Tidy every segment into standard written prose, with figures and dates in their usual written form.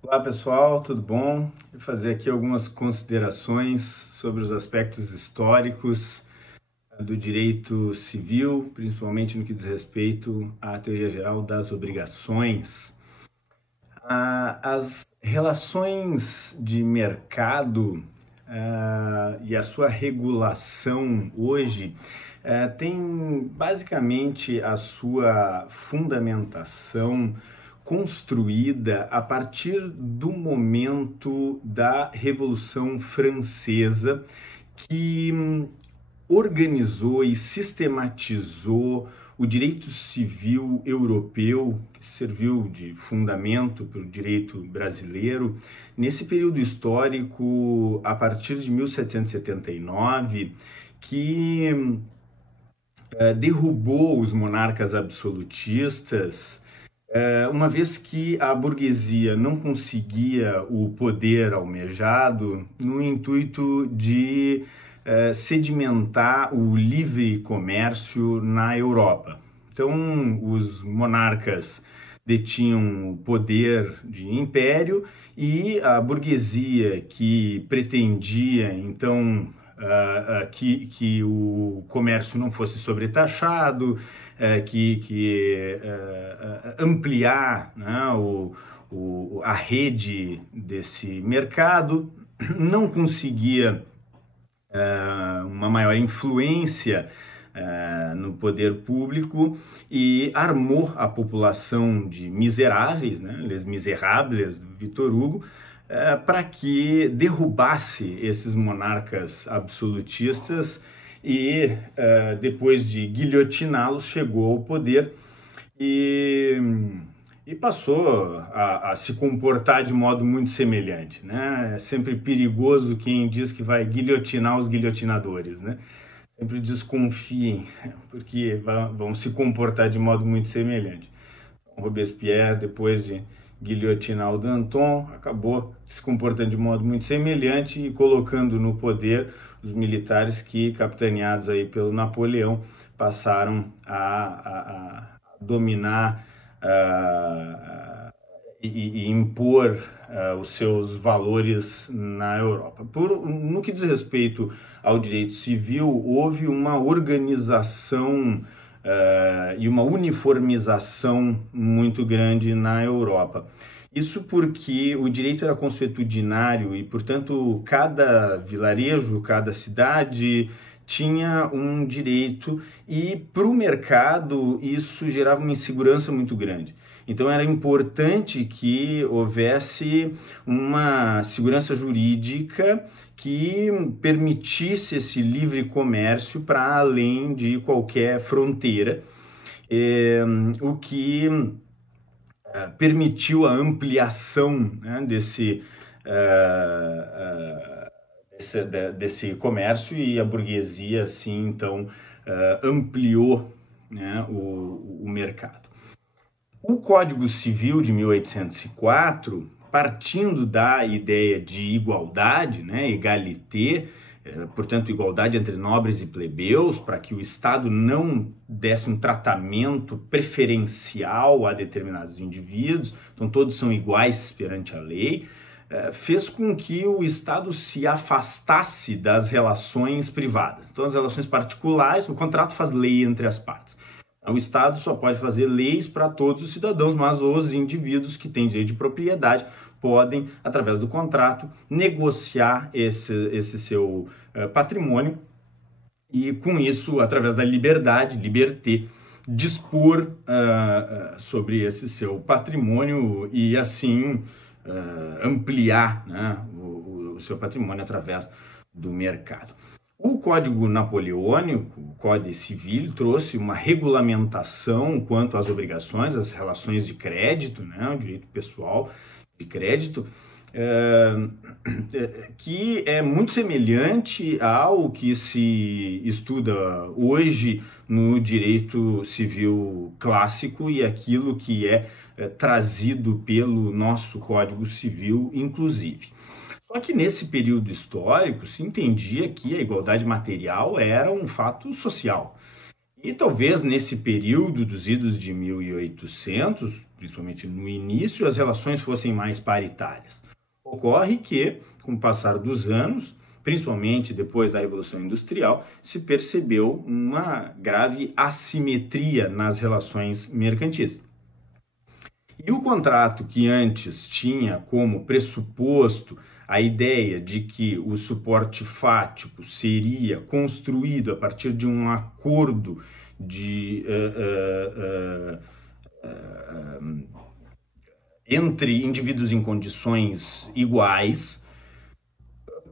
Olá pessoal, tudo bom? Vou fazer aqui algumas considerações sobre os aspectos históricos do direito civil, principalmente no que diz respeito à teoria geral das obrigações. As relações de mercado e a sua regulação hoje tem basicamente a sua fundamentação construída a partir do momento da Revolução Francesa, que organizou e sistematizou o direito civil europeu, que serviu de fundamento para o direito brasileiro, nesse período histórico, a partir de 1779, que derrubou os monarcas absolutistas, uma vez que a burguesia não conseguia o poder almejado no intuito de sedimentar o livre comércio na Europa. Então, os monarcas detinham o poder de império e a burguesia que pretendia, então, que o comércio não fosse sobretaxado, que ampliar, né, a rede desse mercado, não conseguia uma maior influência no poder público e armou a população de miseráveis, né, les miserables, do Victor Hugo, para que derrubasse esses monarcas absolutistas e, depois de guilhotiná-los, chegou ao poder e, e passou a se comportar de modo muito semelhante, né? É sempre perigoso quem diz que vai guilhotinar os guilhotinadores, né? Sempre desconfiem, porque vão se comportar de modo muito semelhante. Robespierre, depois de guilhotinar o Danton, acabou se comportando de modo muito semelhante e colocando no poder os militares que, capitaneados aí pelo Napoleão, passaram a dominar e impor os seus valores na Europa. No que diz respeito ao direito civil, houve uma organização e uma uniformização muito grande na Europa. Isso porque o direito era consuetudinário e, portanto, cada vilarejo, cada cidade tinha um direito e para o mercado isso gerava uma insegurança muito grande. Então era importante que houvesse uma segurança jurídica que permitisse esse livre comércio para além de qualquer fronteira, o que permitiu a ampliação, né, desse comércio e a burguesia, assim, então, ampliou, né, o mercado. O Código Civil de 1804, partindo da ideia de igualdade, né, égalité, portanto, igualdade entre nobres e plebeus, para que o Estado não desse um tratamento preferencial a determinados indivíduos, então todos são iguais perante a lei, fez com que o Estado se afastasse das relações privadas. Então, as relações particulares, o contrato faz lei entre as partes. O Estado só pode fazer leis para todos os cidadãos, mas os indivíduos que têm direito de propriedade podem, através do contrato, negociar esse seu patrimônio e, com isso, através da liberdade, liberté, dispor sobre esse seu patrimônio e, assim, ampliar, né, o seu patrimônio através do mercado. O Código Napoleônico, o Código Civil, trouxe uma regulamentação quanto às obrigações, às relações de crédito, né, o direito pessoal de crédito, que é muito semelhante ao que se estuda hoje no direito civil clássico e aquilo que é trazido pelo nosso Código Civil, inclusive. Só que nesse período histórico se entendia que a igualdade material era um fato social. E talvez nesse período dos idos de 1800, principalmente no início, as relações fossem mais paritárias. Ocorre que, com o passar dos anos, principalmente depois da Revolução Industrial, se percebeu uma grave assimetria nas relações mercantis. E o contrato que antes tinha como pressuposto a ideia de que o suporte fático seria construído a partir de um acordo de, entre indivíduos em condições iguais,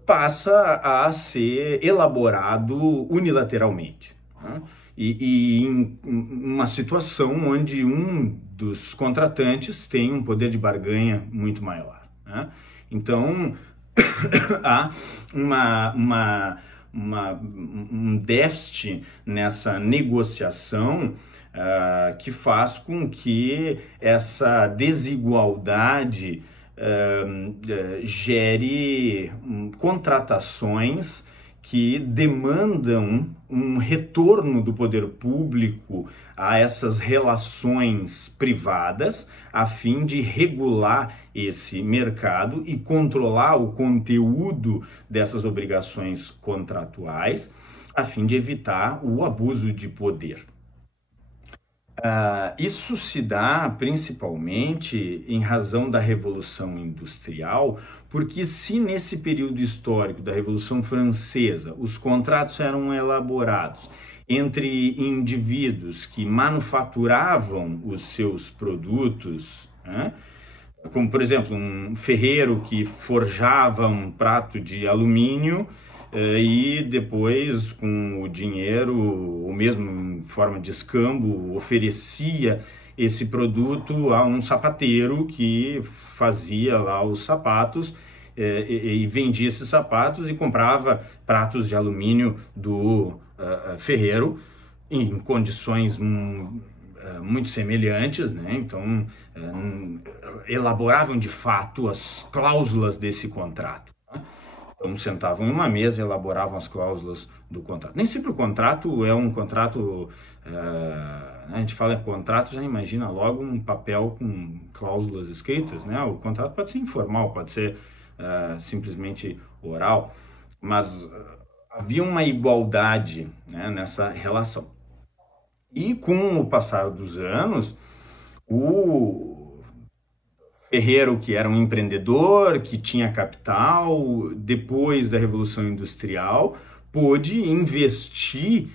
passa a ser elaborado unilateralmente, né? E em uma situação onde um dos contratantes tem um poder de barganha muito maior, né? Então, há um déficit nessa negociação que faz com que essa desigualdade gere contratações que demandam um retorno do poder público a essas relações privadas, a fim de regular esse mercado e controlar o conteúdo dessas obrigações contratuais, a fim de evitar o abuso de poder. Isso se dá principalmente em razão da Revolução Industrial, porque se nesse período histórico da Revolução Francesa os contratos eram elaborados entre indivíduos que manufaturavam os seus produtos, né? Como, por exemplo, um ferreiro que forjava um prato de alumínio e depois, com o dinheiro, ou mesmo em forma de escambo, oferecia esse produto a um sapateiro que fazia lá os sapatos e vendia esses sapatos e comprava pratos de alumínio do ferreiro em condições muito semelhantes, né? Então elaboravam de fato as cláusulas desse contrato. Então sentavam em uma mesa e elaboravam as cláusulas do contrato. Nem sempre o contrato é um contrato, a gente fala em contrato, já imagina logo um papel com cláusulas escritas, né? O contrato pode ser informal, pode ser simplesmente oral, mas havia uma igualdade, né, nessa relação. E com o passar dos anos, o ferreiro, que era um empreendedor, que tinha capital, depois da Revolução Industrial, pôde investir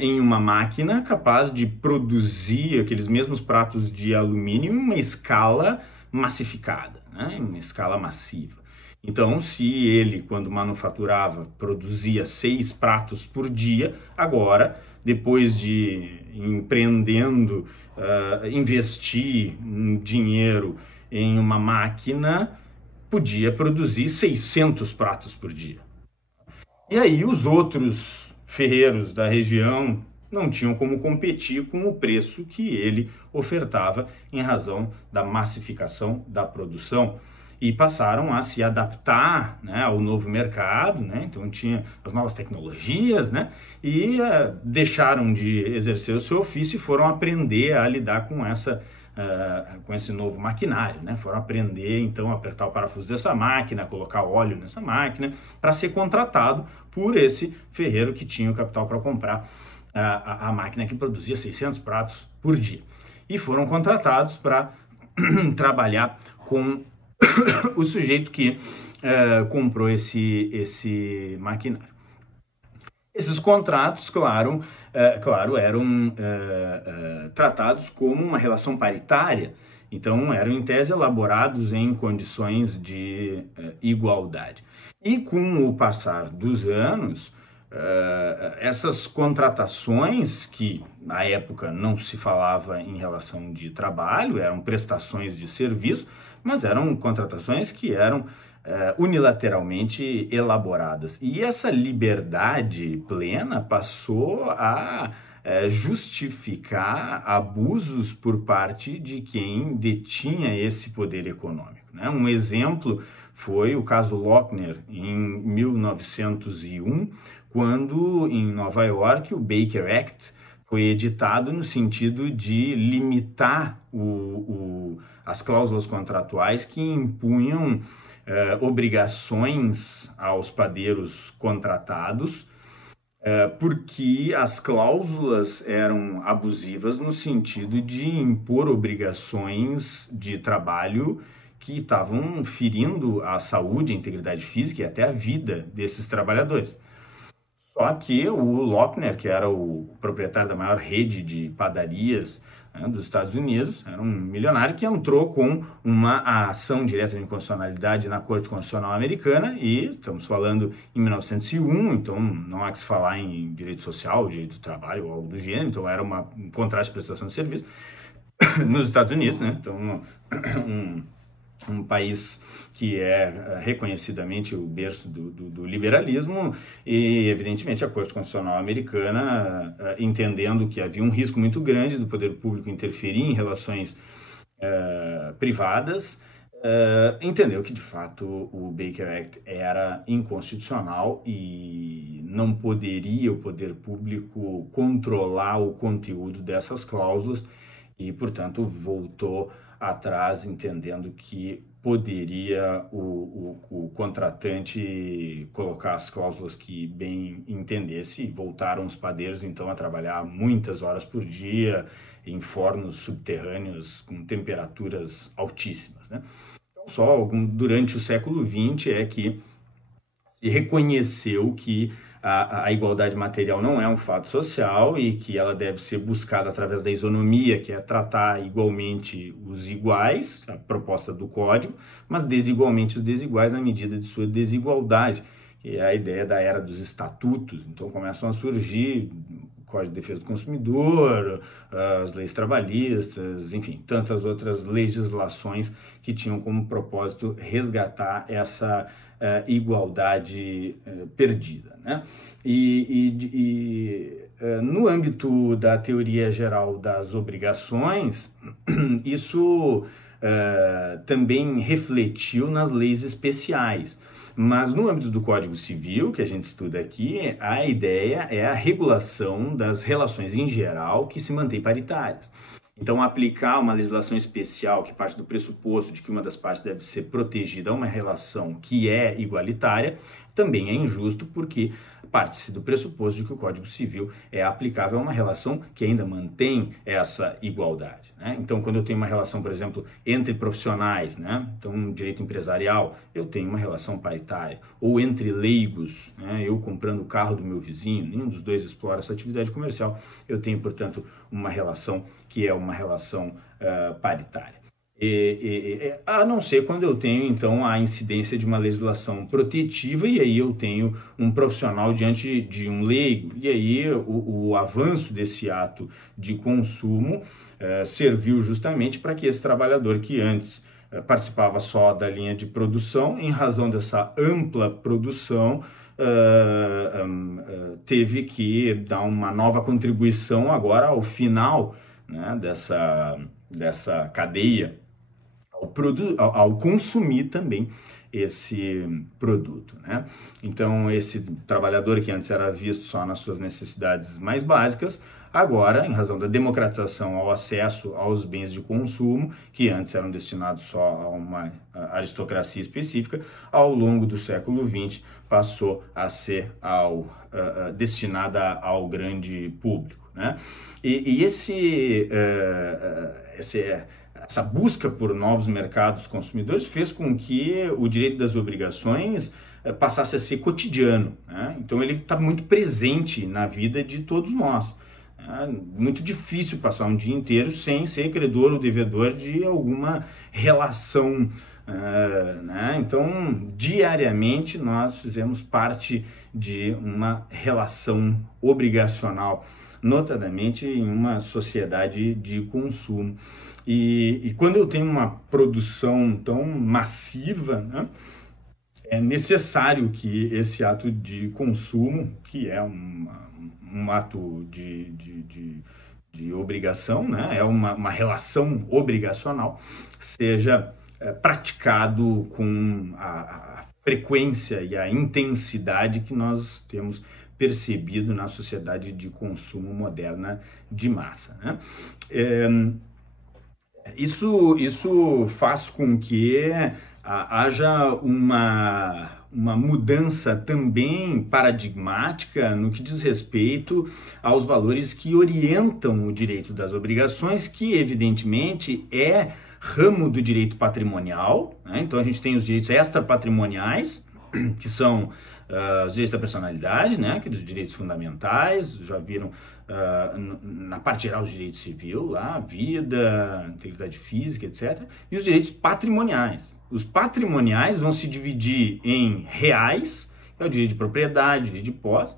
em uma máquina capaz de produzir aqueles mesmos pratos de alumínio em uma escala massificada, né, em uma escala massiva. Então, se ele, quando manufaturava, produzia 6 pratos por dia, agora, depois de empreendendo, investir dinheiro em uma máquina, podia produzir 600 pratos por dia. E aí os outros ferreiros da região não tinham como competir com o preço que ele ofertava em razão da massificação da produção. E passaram a se adaptar, né, ao novo mercado, né? Então tinha as novas tecnologias, né? E deixaram de exercer o seu ofício e foram aprender a lidar com esse novo maquinário, né? Foram aprender então a apertar o parafuso dessa máquina, colocar óleo nessa máquina, para ser contratado por esse ferreiro que tinha o capital para comprar a máquina que produzia 600 pratos por dia. E foram contratados para trabalhar com o sujeito que comprou esse maquinário. Esses contratos, claro, eram tratados como uma relação paritária, então eram em tese elaborados em condições de igualdade. E com o passar dos anos, essas contratações, que na época não se falava em relação de trabalho, eram prestações de serviço, mas eram contratações que eram unilateralmente elaboradas. E essa liberdade plena passou a justificar abusos por parte de quem detinha esse poder econômico, né? Um exemplo foi o caso Lochner, em 1901, quando em Nova York o Baker Act foi editado no sentido de limitar as cláusulas contratuais que impunham obrigações aos padeiros contratados, porque as cláusulas eram abusivas no sentido de impor obrigações de trabalho que estavam ferindo a saúde, a integridade física e até a vida desses trabalhadores. Só que o Lochner, que era o proprietário da maior rede de padarias, né, dos Estados Unidos, era um milionário que entrou com uma ação direta de inconstitucionalidade na Corte Constitucional Americana, e estamos falando em 1901, então não há que se falar em direito social, direito do trabalho ou algo do gênero, então era um contrato de prestação de serviço nos Estados Unidos, né? Então um país que é reconhecidamente o berço do liberalismo, e evidentemente a Corte Constitucional Americana, entendendo que havia um risco muito grande do poder público interferir em relações privadas, entendeu que de fato o Baker Act era inconstitucional e não poderia o poder público controlar o conteúdo dessas cláusulas, e portanto voltou atrás, entendendo que poderia o contratante colocar as cláusulas que bem entendesse, e voltaram os padeiros então a trabalhar muitas horas por dia em fornos subterrâneos com temperaturas altíssimas, né? Então, só durante o século XX é que se reconheceu que a igualdade material não é um fato social e que ela deve ser buscada através da isonomia, que é tratar igualmente os iguais, a proposta do Código, mas desigualmente os desiguais na medida de sua desigualdade, que é a ideia da era dos estatutos. Então começam a surgir o Código de Defesa do Consumidor, as leis trabalhistas, enfim, tantas outras legislações que tinham como propósito resgatar essa igualdade perdida, né? No âmbito da teoria geral das obrigações, isso também refletiu nas leis especiais. Mas no âmbito do Código Civil, que a gente estuda aqui, a ideia é a regulação das relações em geral que se mantêm paritárias. Então, aplicar uma legislação especial que parte do pressuposto de que uma das partes deve ser protegida a uma relação que é igualitária também é injusto, porque parte-se do pressuposto de que o Código Civil é aplicável a uma relação que ainda mantém essa igualdade, né? Então, quando eu tenho uma relação, por exemplo, entre profissionais, né? Então, no direito empresarial, eu tenho uma relação paritária. Ou entre leigos, né? Eu comprando o carro do meu vizinho, nenhum dos dois explora essa atividade comercial, eu tenho, portanto, uma relação que é uma relação paritária. A não ser quando eu tenho, então, a incidência de uma legislação protetiva, e aí eu tenho um profissional diante de um leigo, e aí o avanço desse ato de consumo serviu justamente para que esse trabalhador que antes participava só da linha de produção, em razão dessa ampla produção, teve que dar uma nova contribuição agora ao final, né, dessa cadeia, ao consumir também esse produto, né? Então, esse trabalhador que antes era visto só nas suas necessidades mais básicas, agora, em razão da democratização ao acesso aos bens de consumo, que antes eram destinados só a uma aristocracia específica, ao longo do século XX passou a ser destinada ao grande público, né? Essa busca por novos mercados consumidores fez com que o direito das obrigações passasse a ser cotidiano, né? Então ele está muito presente na vida de todos nós. É muito difícil passar um dia inteiro sem ser credor ou devedor de alguma relação, né? Então, diariamente nós fizemos parte de uma relação obrigacional, notadamente em uma sociedade de consumo. E quando eu tenho uma produção tão massiva, né, é necessário que esse ato de consumo, que é um ato de obrigação, né, é uma relação obrigacional, seja praticado com a frequência e a intensidade que nós temos percebido na sociedade de consumo moderna de massa, né? Isso faz com que haja uma mudança também paradigmática no que diz respeito aos valores que orientam o direito das obrigações, que evidentemente é ramo do direito patrimonial, né? Então a gente tem os direitos extrapatrimoniais, que são os direitos da personalidade, né? Que dos direitos fundamentais, já viram na parte geral os direitos civil, lá, vida, integridade física, etc. E os direitos patrimoniais. Os patrimoniais vão se dividir em reais, que é o direito de propriedade, direito de posse,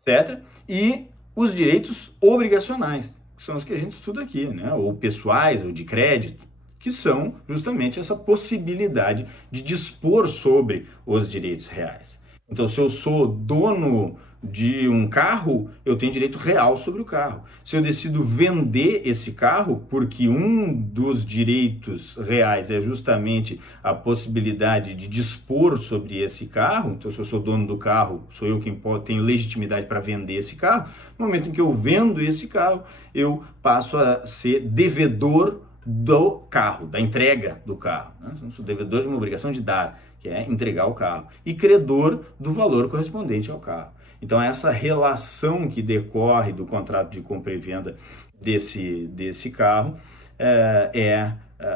etc. E os direitos obrigacionais, que são os que a gente estuda aqui, né? Ou pessoais, ou de crédito, que são justamente essa possibilidade de dispor sobre os direitos reais. Então, se eu sou dono de um carro, eu tenho direito real sobre o carro. Se eu decido vender esse carro, porque um dos direitos reais é justamente a possibilidade de dispor sobre esse carro, então se eu sou dono do carro, sou eu quem tenho legitimidade para vender esse carro, no momento em que eu vendo esse carro, eu passo a ser devedor do carro, da entrega do carro, né? Eu sou devedor de uma obrigação de dar, que é entregar o carro, e credor do valor correspondente ao carro. Então, essa relação que decorre do contrato de compra e venda desse carro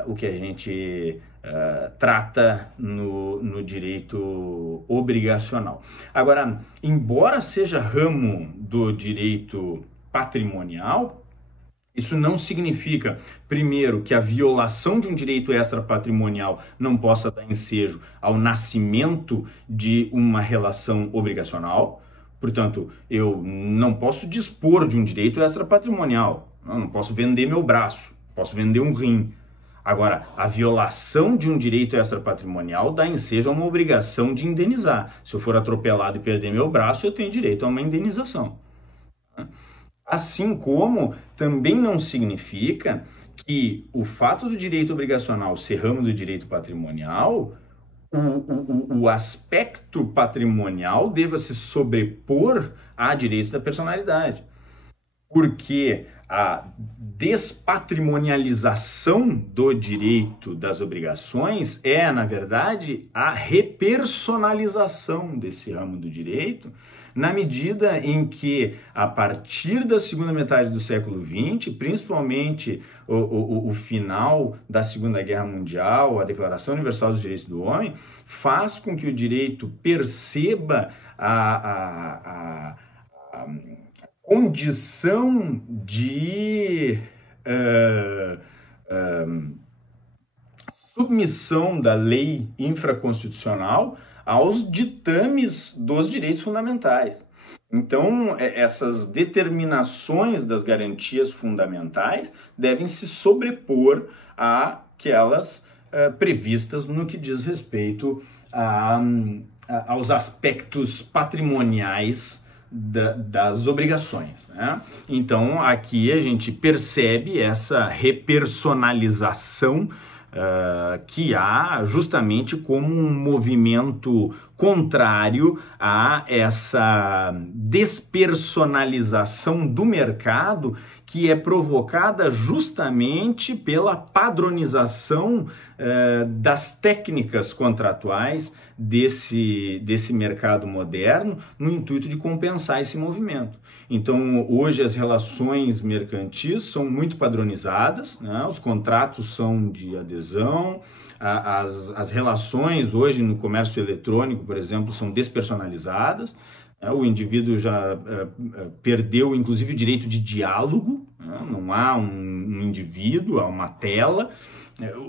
o que a gente trata no direito obrigacional. Agora, embora seja ramo do direito patrimonial, isso não significa, primeiro, que a violação de um direito extrapatrimonial não possa dar ensejo ao nascimento de uma relação obrigacional. Portanto, eu não posso dispor de um direito extrapatrimonial. Não posso vender meu braço, posso vender um rim. Agora, a violação de um direito extrapatrimonial dá ensejo a uma obrigação de indenizar. Se eu for atropelado e perder meu braço, eu tenho direito a uma indenização. Assim como também não significa que o fato do direito obrigacional ser ramo do direito patrimonial, o aspecto patrimonial deva se sobrepor a direitos da personalidade. Porque a despatrimonialização do direito das obrigações é, na verdade, a repersonalização desse ramo do direito, na medida em que, a partir da segunda metade do século XX, principalmente o final da Segunda Guerra Mundial, a Declaração Universal dos Direitos do Homem, faz com que o direito perceba a condição de submissão da lei infraconstitucional aos ditames dos direitos fundamentais. Então, essas determinações das garantias fundamentais devem se sobrepor àquelas previstas no que diz respeito aos aspectos patrimoniais das obrigações, né? Então, aqui a gente percebe essa repersonalização que há justamente como um movimento contrário a essa despersonalização do mercado que é provocada justamente pela padronização das técnicas contratuais desse mercado moderno no intuito de compensar esse movimento. Então, hoje as relações mercantis são muito padronizadas, né? Os contratos são de adesão, as relações hoje no comércio eletrônico, por exemplo, são despersonalizadas, né? O indivíduo já perdeu, inclusive, o direito de diálogo, né? Não há um indivíduo, há uma tela.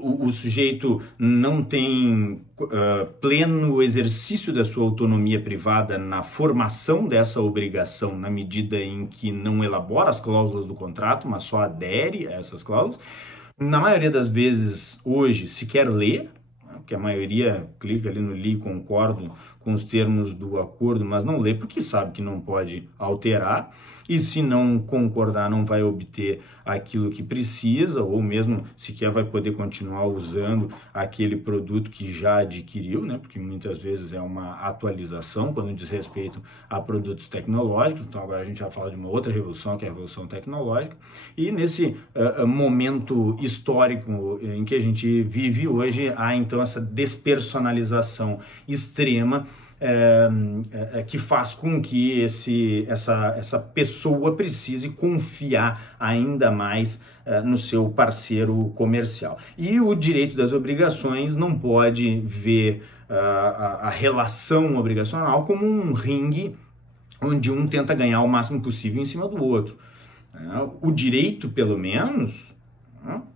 O sujeito não tem pleno exercício da sua autonomia privada na formação dessa obrigação, na medida em que não elabora as cláusulas do contrato, mas só adere a essas cláusulas. Na maioria das vezes, hoje, sequer lê, porque a maioria clica ali no li e concordo com os termos do acordo, mas não lê porque sabe que não pode alterar, e se não concordar não vai obter aquilo que precisa, ou mesmo sequer vai poder continuar usando aquele produto que já adquiriu, né? Porque muitas vezes é uma atualização quando diz respeito a produtos tecnológicos. Então agora a gente vai falar de uma outra revolução, que é a revolução tecnológica, e nesse momento histórico em que a gente vive hoje, há então essa despersonalização extrema, que faz com que essa pessoa precise confiar ainda mais no seu parceiro comercial. E o direito das obrigações não pode ver a relação obrigacional como um ringue onde um tenta ganhar o máximo possível em cima do outro. O direito, pelo menos,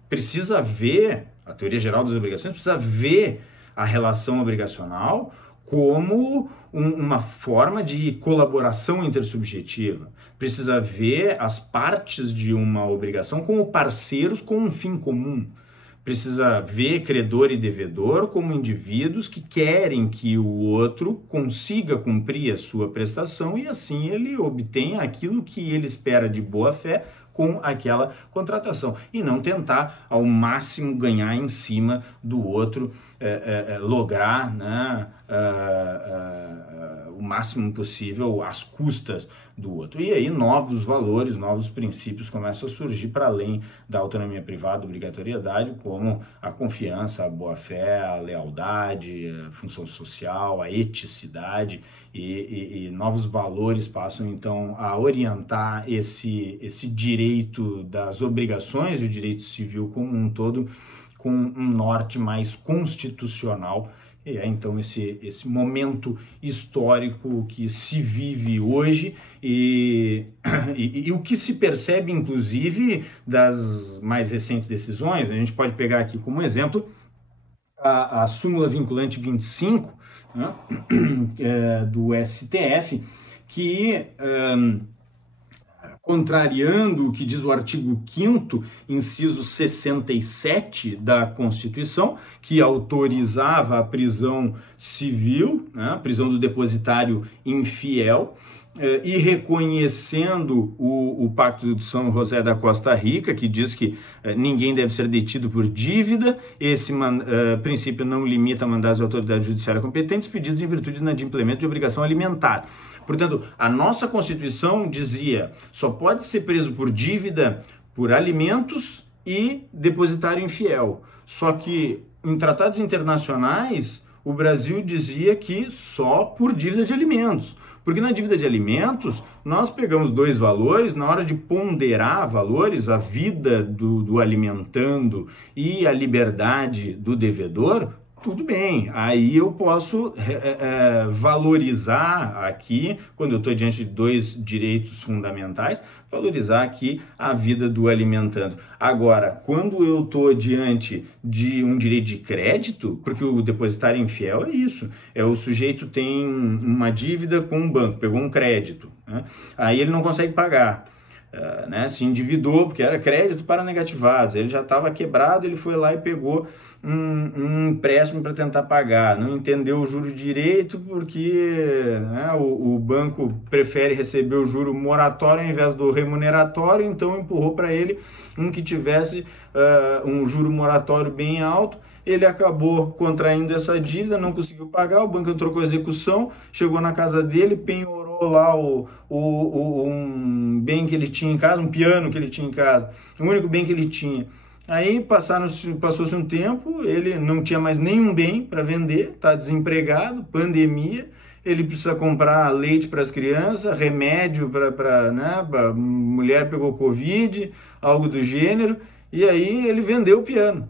precisa ver, a teoria geral das obrigações precisa ver a relação obrigacional como uma forma de colaboração intersubjetiva. Precisa ver as partes de uma obrigação como parceiros com um fim comum. Precisa ver credor e devedor como indivíduos que querem que o outro consiga cumprir a sua prestação e assim ele obtenha aquilo que ele espera de boa fé com aquela contratação, e não tentar ao máximo ganhar em cima do outro, lograr, né, o máximo possível às custas do outro. E aí novos valores, novos princípios começam a surgir para além da autonomia privada, obrigatoriedade, como a confiança, a boa-fé, a lealdade, a função social, a eticidade, e novos valores passam então a orientar esse direito das obrigações e o direito civil como um todo, com um norte mais constitucional. E é então esse momento histórico que se vive hoje e o que se percebe, inclusive, das mais recentes decisões. A gente pode pegar aqui como exemplo a súmula vinculante 25, né, do STF, que contrariando o que diz o artigo 5º, inciso 67 da Constituição, que autorizava a prisão civil, né, a prisão do depositário infiel, e reconhecendo o Pacto de São José da Costa Rica, que diz que ninguém deve ser detido por dívida. Esse princípio não limita mandados da autoridade judiciária competentes pedidos em virtude de inadimplemento de obrigação alimentar. Portanto, a nossa Constituição dizia só pode ser preso por dívida, por alimentos e depositário infiel. Só que em tratados internacionais o Brasil dizia que só por dívida de alimentos. Porque na dívida de alimentos, nós pegamos dois valores, na hora de ponderar valores, a vida do alimentando e a liberdade do devedor, tudo bem, aí eu posso valorizar aqui, quando eu estou diante de dois direitos fundamentais, valorizar aqui a vida do alimentando. Agora, quando eu estou diante de um direito de crédito, porque o depositário infiel é isso, o sujeito tem uma dívida com um banco, pegou um crédito, né? Aí ele não consegue pagar. Né, se endividou, porque era crédito para negativados, ele já estava quebrado, ele foi lá e pegou um empréstimo para tentar pagar, não entendeu o juro direito, porque né, o banco prefere receber o juro moratório ao invés do remuneratório, então empurrou para ele um que tivesse um juro moratório bem alto. Ele acabou contraindo essa dívida, não conseguiu pagar, o banco entrou com execução, chegou na casa dele, penhorou lá um bem que ele tinha em casa, um piano que ele tinha em casa, o único bem que ele tinha. Aí passou-se um tempo, ele não tinha mais nenhum bem para vender, está desempregado, pandemia, ele precisa comprar leite para as crianças, remédio para né, a mulher pegou Covid, algo do gênero, e aí ele vendeu o piano.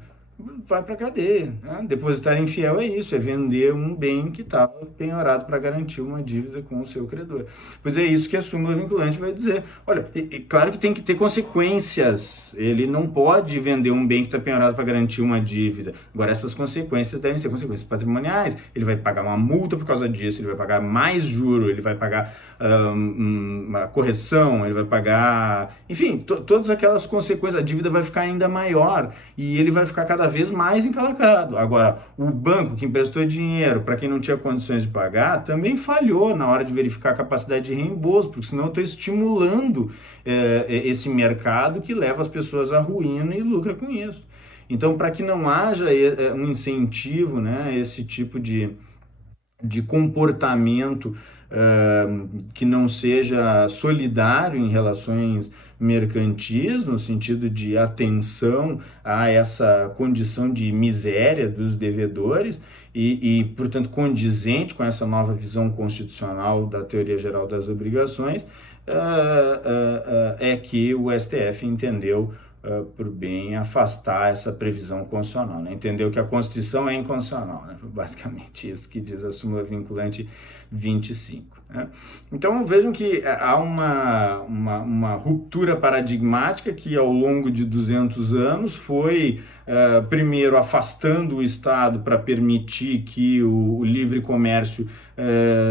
Vai para a cadeia, né? Depositário infiel é isso, é vender um bem que estava penhorado para garantir uma dívida com o seu credor. Pois é isso que a súmula vinculante vai dizer. Olha, claro que tem que ter consequências, ele não pode vender um bem que está penhorado para garantir uma dívida. Agora, essas consequências devem ser consequências patrimoniais, ele vai pagar uma multa por causa disso, ele vai pagar mais juro, ele vai pagar uma correção, ele vai pagar, enfim, todas aquelas consequências, a dívida vai ficar ainda maior e ele vai ficar cada cada vez mais encalacrado. Agora, o banco que emprestou dinheiro para quem não tinha condições de pagar também falhou na hora de verificar a capacidade de reembolso, porque senão eu estou estimulando esse mercado que leva as pessoas à ruína e lucra com isso. Então, para que não haja um incentivo, né, esse tipo de comportamento que não seja solidário em relações mercantis, no sentido de atenção a essa condição de miséria dos devedores portanto, condizente com essa nova visão constitucional da teoria geral das obrigações, é que o STF entendeu por bem afastar essa previsão constitucional, né? Entendeu que a Constituição é inconstitucional, né? Basicamente isso que diz a súmula vinculante 25. Né? Então vejam que há uma ruptura paradigmática que ao longo de 200 anos foi primeiro afastando o Estado para permitir que o livre comércio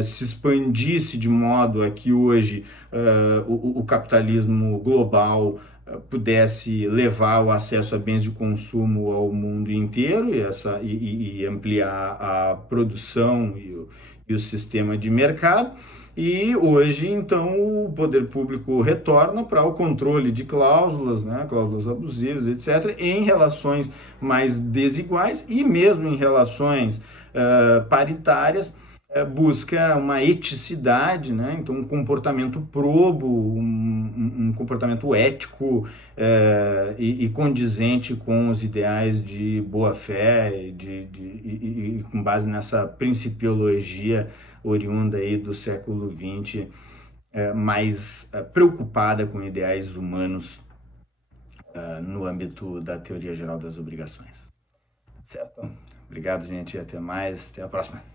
se expandisse de modo a que hoje o capitalismo global pudesse levar o acesso a bens de consumo ao mundo inteiro e ampliar a produção e o sistema de mercado. E hoje, então, o poder público retorna para o controle de cláusulas, né, cláusulas abusivas, etc., em relações mais desiguais e mesmo em relações paritárias, busca uma eticidade, né? Então um comportamento probo, um comportamento ético e condizente com os ideais de boa-fé e com base nessa principiologia oriunda aí do século XX, mais preocupada com ideais humanos no âmbito da teoria geral das obrigações. Certo? Obrigado, gente, e até mais. Até a próxima.